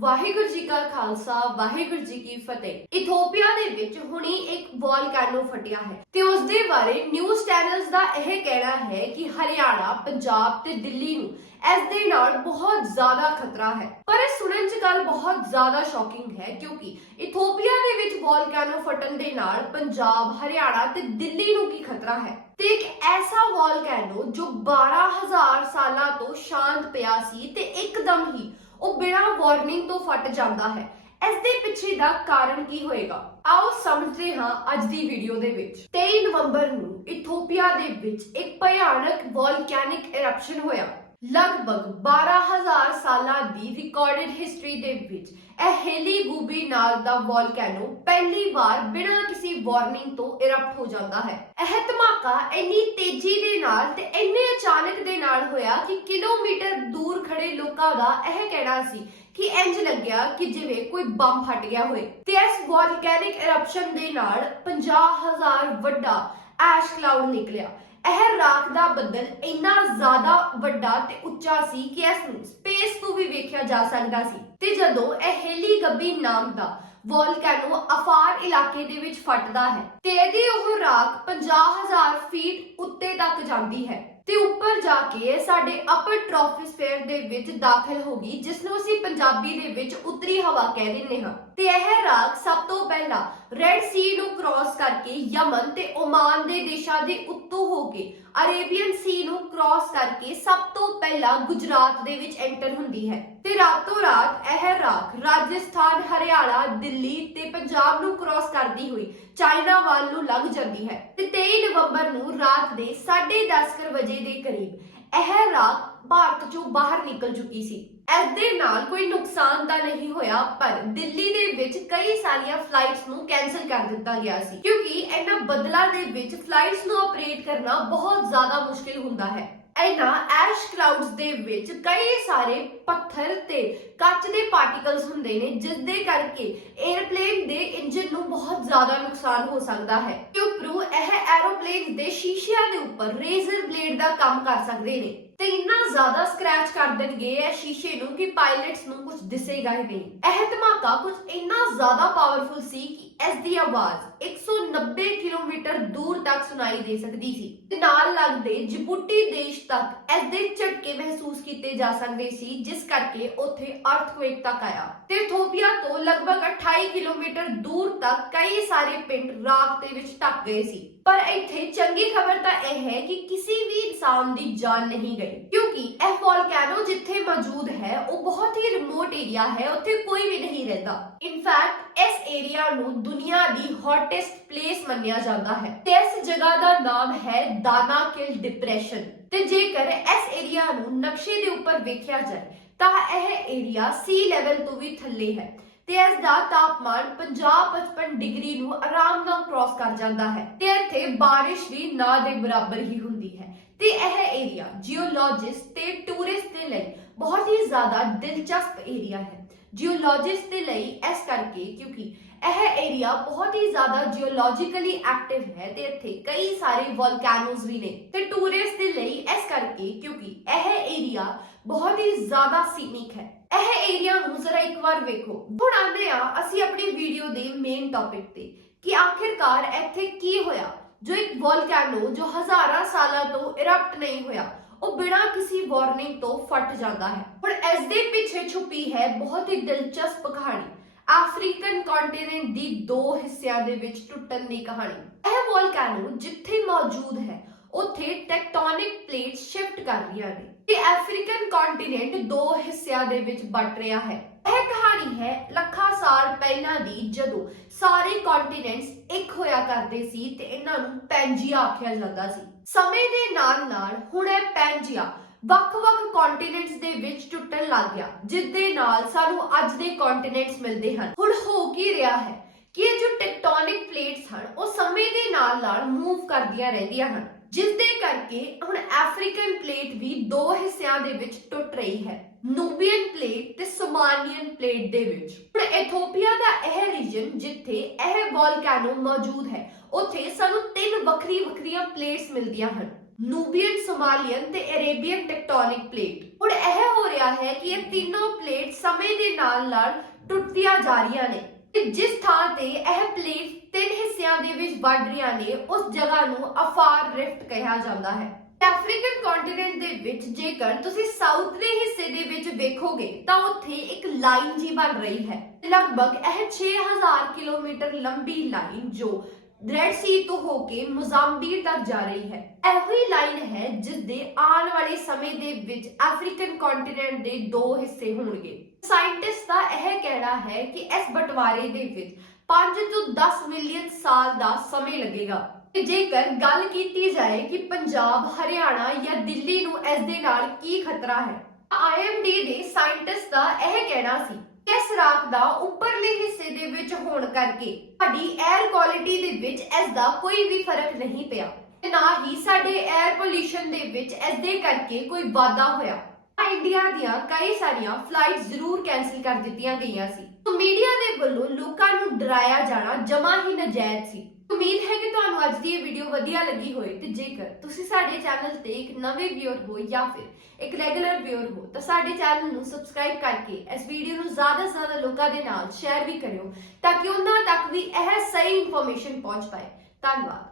ਵਾਹਿਗੁਰੂ ਜੀ ਕਾ ਖਾਲਸਾ, ਵਾਹਿਗੁਰੂ ਜੀ ਕੀ ਫਤਿਹ। ਇਥੋਪੀਆ ਦੇ ਵਿੱਚ ਹੁਣੀ ਇੱਕ ਵੋਲਕੈਨੋ ਫਟਿਆ ਹੈ ਤੇ ਉਸ ਦੇ ਬਾਰੇ ਨਿਊਜ਼ ਚੈਨਲਸ ਦਾ ਇਹ ਕਹਿਣਾ ਹੈ ਕਿ ਹਰਿਆਣਾ, ਪੰਜਾਬ ਤੇ ਦਿੱਲੀ ਨੂੰ ਇਸ ਦੇ ਨਾਲ ਬਹੁਤ ਜ਼ਿਆਦਾ ਖਤਰਾ ਹੈ। ਪਰ ਇਹ ਸੁਣਨ ਚ ਗੱਲ ਬਹੁਤ ਜ਼ਿਆਦਾ ਸ਼ੌਕਿੰਗ ਹੈ ਕਿਉਂਕਿ ਇਥੋਪੀਆ ਦੇ ਵਿੱਚ ਵੋਲਕੈਨੋ ਫਟਣ ਦੇ ਨਾਲ ਪੰਜਾਬ, ਹਰਿਆਣਾ ਤੇ ਦਿੱਲੀ ਨੂੰ ਕੀ ਖਤਰਾ ਹੈ? ਤੇ ਇੱਕ ਐਸਾ ਵੋਲਕੈਨੋ ਜੋ 12000 ਸਾਲਾਂ ਤੋਂ ਸ਼ਾਂਤ ਪਿਆ ਸੀ ਤੇ ਇੱਕਦਮ ਹੀ ਉਹ ਬਿਨਾਂ ਵਾਰਨਿੰਗ ਤੋਂ ਫਟ ਜਾਂਦਾ ਹੈ। ਇਸ ਦੇ ਪਿੱਛੇ ਦਾ ਕਾਰਨ ਕੀ ਹੋਏਗਾ? ਆਓ ਸਮਝਦੇ ਹਾਂ ਅੱਜ ਦੀ ਵੀਡੀਓ ਦੇ ਵਿੱਚ। 23 ਨਵੰਬਰ ਨੂੰ ਇਥੋਪੀਆ ਦੇ ਵਿੱਚ ਇੱਕ ਭਿਆਨਕ ਵੋਲਕੈਨਿਕ ਇਰਪਸ਼ਨ ਹੋਇਆ। ਲਗਭਗ 12000 ਸਾਲਾਂ ਦੀ ਰਿਕਾਰਡਡ ਹਿਸਟਰੀ ਦੇ ਵਿੱਚ ਇਹ ਹੇਲੀ ਗੂਬੀ ਨਾਲ ਦਾ ਵੋਲਕੈਨੋ ਪਹਿਲੀ ਵਾਰ ਬਿਨਾਂ ਕਿਸੇ ਵਾਰਨਿੰਗ ਤੋਂ ਇਰਪਟ ਹੋ ਜਾਂਦਾ ਹੈ। ਇਹ ਧਮਾਕਾ ਇੰਨੀ ਤੇਜ਼ੀ ਦੇ ਨਾਲ ਤੇ ਇੰਨੇ ਅਚਾਨਕ ਦੇ ਨਾਲ ਹੋਇਆ ਕਿ ਕਿਲੋਮੀਟਰ ਦੂਰ ਖੜੇ ਲੋਕਾਂ ਦਾ ਇਹ ਕਹਿਣਾ ਸੀ ਕਿ ਇੰਜ ਲੱਗਿਆ ਕਿ ਜਿਵੇਂ ਕੋਈ ਬੰਬ ਫਟ ਗਿਆ ਹੋਵੇ। ਤੇ ਇਸ ਵੋਲਕੈਨਿਕ ਇਰਪਸ਼ਨ ਦੇ ਨਾਲ 50000 ਵੱਡਾ ਐਸ਼ ਕਲਾਉਡ ਨਿਕਲਿਆ। ਇਹ ਰਾਖ ਦਾ ਬੱਦਲ ਇੰਨਾ ਜ਼ਿਆਦਾ ਵੱਡਾ ਤੇ ਉੱਚਾ ਸੀ ਕਿ ਇਸ ਨੂੰ ਸਪੇਸ ਤੋਂ ਵੀ ਵੇਖਿਆ ਜਾ ਸਕਦਾ ਸੀ। ਤੇ ਜਦੋਂ ਇਹ ਹੇਲੀ ਗੱਬੀ ਨਾਮ ਦਾ ਵੋਲਕੈਨੋ ਅਫਾਰ ਇਲਾਕੇ ਦੇ ਵਿੱਚ ਫਟਦਾ ਹੈ ਤੇ ਇਹਦੀ ਉਹ ਰਾਖ 50000 ਫੀਟ ਉੱਤੇ ਤੱਕ ਜਾਂਦੀ ਹੈ। ਤੇ ਉੱਪਰ ਜਾ ਕੇ ਸਾਡੇ ਅਪਰ ਟ੍ਰੋਫੋਸਫੇਅਰ ਦੇ ਵਿੱਚ ਦਾਖਲ ਹੋ ਗਈ ਜਿਸ ਨੂੰ ਅਸੀਂ ਪੰਜਾਬੀ ਦੇ ਵਿੱਚ ਉੱਤਰੀ ਹਵਾ ਕਹਿ ਦਿੰਦੇ ਹਾਂ। ਤੇ ਇਹ ਰਾਖ ਸਭ ਤੋਂ ਪਹਿਲਾਂ ਰੈਡ ਸੀ ਨੂੰ ਕ੍ਰਾਸ ਕਰਕੇ ਯਮਨ ਤੇ ਓਮਾਨ ਦੇ ਦੇਸ਼ਾਂ ਦੇ ਉੱਤੋਂ ਹੋ ਕੇ ਅਰੇਬੀਅਨ ਸੀ ਨੂੰ ਕ੍ਰਾਸ ਕਰਕੇ ਸਭ ਤੋਂ ਪਹਿਲਾਂ ਗੁਜਰਾਤ ਦੇ ਵਿੱਚ ਐਂਟਰ ਹੁੰਦੀ ਹੈ। ਤੇ ਰਾਤੋਂ ਰਾਤ ਇਹ ਰਾਖ ਰਾਜਸਥਾਨ, ਹਰਿਆਣਾ ਦਿੱਲੀ ਤੇ ਪੰਜਾਬ ਨੂੰ ਕ੍ਰਾਸ ਕਰਦੀ ਹੋਈ ਚਾਈਨਾ ਵੱਲ ਨੂੰ ਲੰਘ ਜਾਂਦੀ ਹੈ ਤੇ 23 ਨਵੰਬਰ ਨੂੰ ਰਾਤ ਦੇ 10:30 ਵਜੇ ਦੇ ਕਰੀਬ ਇਹ ਰਾਖ ਭਾਰਤ ਚੋਂ ਬਾਹਰ ਨਿਕਲ ਚੁੱਕੀ ਸੀ। ਇਸ ਦੇ ਨਾਲ ਕੋਈ ਨੁਕਸਾਨ ਤਾਂ ਨਹੀਂ ਹੋਇਆ, ਪਰ ਦਿੱਲੀ ਦੇ ਵਿੱਚ ਕਈ ਸਾਰੀਆਂ ਫਲਾਈਟਸ ਨੂੰ ਕੈਨਸਲ ਕਰ ਦਿੱਤਾ ਗਿਆ ਸੀ, ਕਿਉਂਕਿ ਇਹਨਾਂ ਬਦਲਾਂ ਦੇ ਵਿੱਚ ਫਲਾਈਟਸ ਨੂੰ ਆਪਰੇਟ ਕਰਨਾ ਬਹੁਤ ਜ਼ਿਆਦਾ ਮੁਸ਼ਕਿਲ ਹੁੰਦਾ ਹੈ। ਇਹਨਾਂ ਐਸ਼ ਦੇ ਵਿੱਚ ਕਈ ਸਾਰੇ ਪੱਥਰ ਤੇ ਕੱਚ ਦੇ ਪਾਰਟੀਕਲਸ ਹੁੰਦੇ ਨੇ ਜਿਸ ਦੇ ਕਰਕੇ 에ਅਰਪਲੇਨ ਦੇ ਇੰਜਨ ਨੂੰ ਬਹੁਤ ਜ਼ਿਆਦਾ ਨੁਕਸਾਨ ਹੋ ਸਕਦਾ ਹੈ। ਤੇ ਇਹ ਐਰੋਪਲੇਨ ਦੇ ਸ਼ੀਸ਼ਿਆਂ ਦੇ ਉੱਪਰ ਰੇਜ਼ਰ ਬਲੇਡ ਦਾ ਕੰਮ ਕਰ ਸਕਦੇ ਨੇ। ਤੇ ਇੰਨਾ ਜ਼ਿਆਦਾ ਸਕ੍ਰੈਚ ਕਰ ਦੇਣਗੇ ਇਹ ਸ਼ੀਸ਼ੇ ਨੂੰ ਕਿ ਪਾਇਲਟਸ ਨੂੰ ਕੁਝ ਦਿਸੇਗਾ ਹੀ ਨਹੀਂ। ਇਹ ਧਮਾਕਾ ਕੁਝ ਇੰਨਾ ਜ਼ਿਆਦਾ ਪਾਵਰਫੁਲ ਸੀ ਕਿ ਇਸ ਦੀ ਆਵਾਜ਼ 190 ਕਿਲੋਮੀਟਰ ਦੂਰ ਤੱਕ ਸੁਣਾਈ ਦੇ ਸਕਦੀ ਸੀ ਤੇ ਨਾਲ ਲੱਗਦੇ ਜਿਬੂਟੀ ਦੇਸ਼ ਤੱਕ ਇਸ ਦੇ ਝਟਕੇ ਮਹਿਸੂਸ ਕੀਤੇ ਜਾ ਸਕਦੇ ਸੀ, ਜਿਸ ਕਰਕੇ ਉੱਥੇ ਅਰਥਕੁਏਕ ਤੱਕ ਆਇਆ। ਤੇ ਇਥੋਪੀਆ ਤੋਂ ਲਗਭਗ 28 ਕਿਲੋਮੀਟਰ ਦੂਰ ਤੱਕ ਕਈ ਸਾਰੇ ਪਿੰਡ ਰਾਖ ਦੇ ਵਿੱਚ ਢੱਕ ਗਏ ਸੀ। ਪਰ ਇੱਥੇ ਚੰਗੀ ਖਬਰ ਤਾਂ ਇਹ ਹੈ ਕਿ ਕਿਸੇ ਵੀ ਇਨਸਾਨ ਦੀ ਜਾਨ ਨਹੀਂ ਗਈ, ਕਿਉਂਕਿ ਇਹ ਵੋਲਕੈਨੋ ਜਿੱਥੇ ਮੌਜੂਦ ਹੈ, ਉਹ ਬਹੁਤ ਰਿਮੋਟ ਏਰੀਆ ਹੈ, ਉੱਥੇ ਕੋਈ ਵੀ ਨਹੀਂ ਰਹਿੰਦਾ। ਇਨਫੈਕਟ ਇਸ ਏਰੀਆ ਨੂੰ ਦੁਨੀਆ ਦੀ ਹੌਟੈਸਟ ਪਲੇਸ ਮੰਨਿਆ ਜਾਂਦਾ ਹੈ। ਤੇ ਇਸ ਜਗ੍ਹਾ ਦਾ ਨਾਮ ਹੈ ਦਾਨਾਕਿਲ ਡਿਪਰੈਸ਼ਨ ਤੇ ਜੇਕਰ ਇਸ ਏਰੀਆ ਨੂੰ ਨਕਸ਼ੇ ਦੇ ਉੱਪਰ ਵੇਖਿਆ ਜਾਏ, ਤਾਂ ਇਹ ਏਰੀਆ ਸੀ ਲੈਵਲ ਤੋਂ ਵੀ ਥੱਲੇ ਹੈ। ਤੇ ਇਸ ਦਾ ਤਾਪਮਾਨ 50-55 ਡਿਗਰੀ ਨੂੰ ਆਰਾਮ ਨਾਲ ਕ੍ਰਾਸ ਕਰ ਜਾਂਦਾ ਹੈ। ਤੇ ਇੱਥੇ ਬਾਰਿਸ਼ ਵੀ ਨਾ ਦੇ ਬਰਾਬਰ ਹੀ ਹੁੰਦੀ ਤੇ ਇਹ ਏਰੀਆ ਜੀਓਲੋਜਿਸਟ ਤੇ ਟੂਰਿਸਟ ਦੇ ਲਈ ਬਹੁਤ ਹੀ ਜ਼ਿਆਦਾ ਦਿਲਚਸਪ ਏਰੀਆ ਹੈ। ਜੀਓਲੋਜਿਸਟ ਦੇ ਲਈ ਇਸ ਕਰਕੇ ਕਿਉਂਕਿ ਇਹ ਏਰੀਆ ਬਹੁਤ ਹੀ ਜ਼ਿਆਦਾ ਜੀਓਲੋਜੀਕਲੀ ਐਕਟਿਵ ਹੈ ਤੇ ਇੱਥੇ ਕਈ ਸਾਰੇ ਵੋਲਕੈਨੋਜ਼ ਵੀ ਨੇ। ਤੇ ਟੂਰਿਸਟ ਦੇ ਲਈ ਇਸ ਕਰਕੇ ਕਿਉਂਕਿ ਇਹ ਏਰੀਆ ਬਹੁਤ ਹੀ ਜ਼ਿਆਦਾ ਸੀਨਿਕ ਹੈ। ਇਹ ਏਰੀਆ ਨੂੰ ਜ਼ਰਾ ਇੱਕ ਵਾਰ ਵੇਖੋ। ਹੁਣ ਆਉਂਦੇ ਆ ਅਸੀਂ ਆਪਣੀ ਵੀਡੀਓ ਦੇ ਮੇਨ ਟੌਪਿਕ ਤੇ ਕਿ ਆਖਿਰਕਾਰ ਇੱਥੇ ਕੀ ਹੋਇਆ। ਜੋ ਇੱਕ ਵੋਲਕੈਨੋ ਜੋ ਹਜ਼ਾਰਾਂ ਸਾਲਾਂ ਤੋਂ ਇਰਪਟ ਨਹੀਂ ਹੋਇਆ, ਉਹ ਬਿਨਾਂ ਕਿਸੇ ਵਾਰਨਿੰਗ ਤੋਂ ਫਟ ਜਾਂਦਾ ਹੈ। ਹੁਣ ਇਸ ਦੇ ਪਿੱਛੇ ਛੁਪੀ ਹੈ ਬਹੁਤ ਹੀ ਦਿਲਚਸਪ ਕਹਾਣੀ ਅਫਰੀਕਨ ਕੰਟੀਨੈਂਟ ਦੀ ਦੋ ਹਿੱਸਿਆਂ ਦੇ ਵਿੱਚ ਟੁੱਟਣ ਦੀ ਕਹਾਣੀ। ਇਹ ਵੋਲਕੈਨੋ ਜਿੱਥੇ ਮੌਜੂਦ ਹੈ, ਉੱਥੇ ਟੈਕਟੋਨਿਕ ਪਲੇਟਸ ਸ਼ਿਫਟ ਕਰ ਰਹੀਆਂ ਨੇ। ਤੇ ਅਫਰੀਕਨ ਕੰਟੀਨੈਂਟ ਦੋ ਹਿੱਸਿਆਂ ਦੇ ਵਿੱਚ ਵੱਟ ਰਿਹਾ ਹੈ। ਕਹਾਣੀ ਹੈ, ਲੱਖਾਂ ਸਾਲ ਪਹਿਲਾਂ ਦੀ ਜਦੋਂ ਸਾਰੇ ਕੰਟੀਨੈਂਟਸ ਇੱਕ ਹੋਇਆ ਕਰਦੇ ਸੀ ਤੇ ਇਹਨਾਂ ਨੂੰ ਪੈਂਜੀਆ ਆਖਿਆ ਜਾਂਦਾ ਸੀ। ਸਮੇਂ ਦੇ ਨਾਲ ਨਾਲ ਹੁਣ ਇਹ ਪੈਂਜੀਆ ਵੱਖ-ਵੱਖ ਕੰਟੀਨੈਂਟਸ ਦੇ ਵਿੱਚ ਟੁੱਟਣ ਲੱਗ ਗਿਆ ਜਿਸ ਦੇ ਨਾਲ ਸਾਨੂੰ ਅੱਜ ਦੇ ਕੰਟੀਨੈਂਟਸ ਮਿਲਦੇ ਹਨ। ਹੁਣ ਹੋ ਕੀ ਰਿਹਾ ਹੈ ਕਿ ਇਹ ਜੋ ਟੈਕਟੋਨਿਕ ਪਲੇਟਸ ਹਨ, ਉਹ ਸਮੇਂ ਦੇ ਨਾਲ ਨਾਲ ਮੂਵ ਕਰਦੀਆਂ ਰਹਿੰਦੀਆਂ ਹਨ ਜਿਸ ਦੇ ਕਰਕੇ ਹੁਣ ਅਫਰੀਕਨ ਪਲੇਟ ਵੀ ਦੋ ਹਿੱਸਿਆਂ ਦੇ ਵਿੱਚ ਟੁੱਟ ਰਹੀ ਹੈ। ਨੂਬੀਅਨ ਪਲੇਟ ਤੇ ਸੋਮਾਲੀਅਨ ਪਲੇਟ ਦੇ ਵਿੱਚ। ਹੁਣ ਇਥੋਪੀਆ ਦਾ ਇਹ ਰੀਜਨ ਜਿੱਥੇ ਇਹ ਵੋਲਕੈਨੋ ਮੌਜੂਦ ਹੈ, ਉੱਥੇ ਸਾਨੂੰ ਤਿੰਨ ਵੱਖਰੀ ਵੱਖਰੀਆਂ ਪਲੇਟਸ ਮਿਲਦੀਆਂ ਹਨ। ਨੂਬੀਅਨ, ਸੋਮਾਲੀਅਨ ਤੇ ਅਰੇਬੀਅਨ ਟੈਕਟੋਨਿਕ ਪਲੇਟ ਹੁਣ ਇਹ ਹੋ ਰਿਹਾ ਹੈ ਕਿ ਇਹ ਤਿੰਨੋਂ ਪਲੇਟ ਸਮੇਂ ਦੇ ਨਾਲ ਨਾਲ ਟੁੱਟਦੀਆਂ ਜਾ ਰਹੀਆਂ ਨੇ ਤੇ ਜਿਸ ਥਾਂ ਤੇ ਇਹ ਪਲੇਟ ਤਿੰਨ ਹਿੱਸਿਆਂ ਦੇ ਵਿੱਚ ਵੰਡ ਰਹੀਆਂ ਨੇ, ਉਸ ਜਗ੍ਹਾ ਨੂੰ ਅਫਾਰ ਰਿਫਟ ਕਿਹਾ ਜਾਂਦਾ ਹੈ। ਅਫਰੀਕਨ ਕੰਟੀਨੈਂਟ ਦੇ ਵਿੱਚ ਜੇਕਰ ਤੁਸੀਂ ਸਾਊਥ ਦੇ ਹਿੱਸੇ ਦੇ ਵਿੱਚ ਵੇਖੋਗੇ, ਤਾਂ ਉੱਥੇ ਇੱਕ ਲਾਈਨ ਜੀ ਬਣ ਰਹੀ ਹੈ। ਲਗਭਗ ਇਹ 6000 ਕਿਲੋਮੀਟਰ ਲੰਬੀ ਲਾਈਨ ਜੋ ਰੈਡ ਸੀ ਤੋਂ ਹੋ ਕੇ ਮੋਜ਼ਾਮਬੀਕ ਤੱਕ ਜਾ ਰਹੀ ਹੈ। ਇਹੋ ਹੀ ਲਾਈਨ ਹੈ ਜਿਸ ਦੇ ਆਉਣ ਵਾਲੇ ਸਮੇਂ ਦੇ ਵਿੱਚ ਅਫਰੀਕਨ ਕੰਟੀਨੈਂਟ ਦੇ ਦੋ ਹਿੱਸੇ ਹੋਣਗੇ। ਸਾਇੰਟਿਸਟ ਦਾ ਇਹ ਕਹਿਣਾ ਹੈ ਕਿ ਇਸ ਬਟਵਾਰੇ ਦੇ ਵਿੱਚ 5 ਤੋਂ 10 ਮਿਲੀਅਨ ਸਾਲ ਦਾ ਸਮੇਂ ਲੱਗੇਗਾ। ਤੇ ਜੇਕਰ ਗੱਲ ਕੀਤੀ ਜਾਏ ਕਿ ਪੰਜਾਬ, ਹਰਿਆਣਾ ਜਾਂ ਦਿੱਲੀ ਨੂੰ ਇਸ ਦੇ ਨਾਲ ਕੀ ਖਤਰਾ ਹੈ ਆਈਐਮਡੀ ਦੇ ਸਾਇੰਟਿਸਟ ਦਾ ਇਹ ਕਹਿਣਾ ਸੀ, ਇਸ ਰਾਖ ਦਾ ਉੱਪਰਲੇ ਹਿੱਸੇ ਦੇ ਵਿੱਚ ਹੋਣ ਕਰਕੇ ਸਾਡੀ 에ਅਰ ਕੁਆਲਿਟੀ ਦੇ ਵਿੱਚ ਇਸ ਦਾ ਕੋਈ ਵੀ ਫ਼ਰਕ ਨਹੀਂ ਪਿਆ ਤੇ ਨਾ ਹੀ ਸਾਡੇ 에ਅਰ ਪੋਲੂਸ਼ਨ ਦੇ ਵਿੱਚ ਇਸ ਦੇ ਕਰਕੇ ਕੋਈ ਵਾਧਾ ਹੋਇਆ। ਇੰਡੀਆ ਦੀਆਂ ਕਈ ਸਾਰੀਆਂ ਫਲਾਈਟਸ ਜ਼ਰੂਰ ਕੈਨਸਲ ਕਰ ਦਿੱਤੀਆਂ ਗਈਆਂ ਸੀ। ਤਾਂ ਮੀਡੀਆ ਦੇ ਵੱਲੋਂ ਲੋਕਾਂ ਨੂੰ ਡਰਾਇਆ ਜਾਣਾ ਜਮਾ ਹੀ ਨਜਾਇਜ਼ ਸੀ। ਉਮੀਦ ਹੈ ਕਿ ਤੁਹਾਨੂੰ ਅੱਜ ਦੀ ਇਹ ਵੀਡੀਓ ਵਧੀਆ ਲੱਗੀ ਹੋਵੇ ਤੇ ਜੇਕਰ ਤੁਸੀਂ ਸਾਡੇ ਚੈਨਲ ਤੇ ਇੱਕ ਨਵੇਂ ਵਿਊਅਰ ਹੋ ਜਾਂ ਫਿਰ ਇੱਕ ਰੈਗੂਲਰ ਵਿਊਅਰ ਹੋ, ਤਾਂ ਸਾਡੇ ਚੈਨਲ ਨੂੰ ਸਬਸਕ੍ਰਾਈਬ ਕਰਕੇ ਇਸ ਵੀਡੀਓ ਨੂੰ ਜ਼ਿਆਦਾ ਤੋਂ ਜ਼ਿਆਦਾ ਲੋਕਾਂ ਦੇ ਨਾਲ ਸ਼ੇਅਰ ਵੀ ਕਰਿਓ, ਤਾਂ ਕਿ ਉਹਨਾਂ ਤੱਕ ਵੀ ਇਹ ਸਹੀ ਇਨਫੋਰਮੇਸ਼ਨ ਪਹੁੰਚ ਪਾਏ। ਧੰਨਵਾਦ।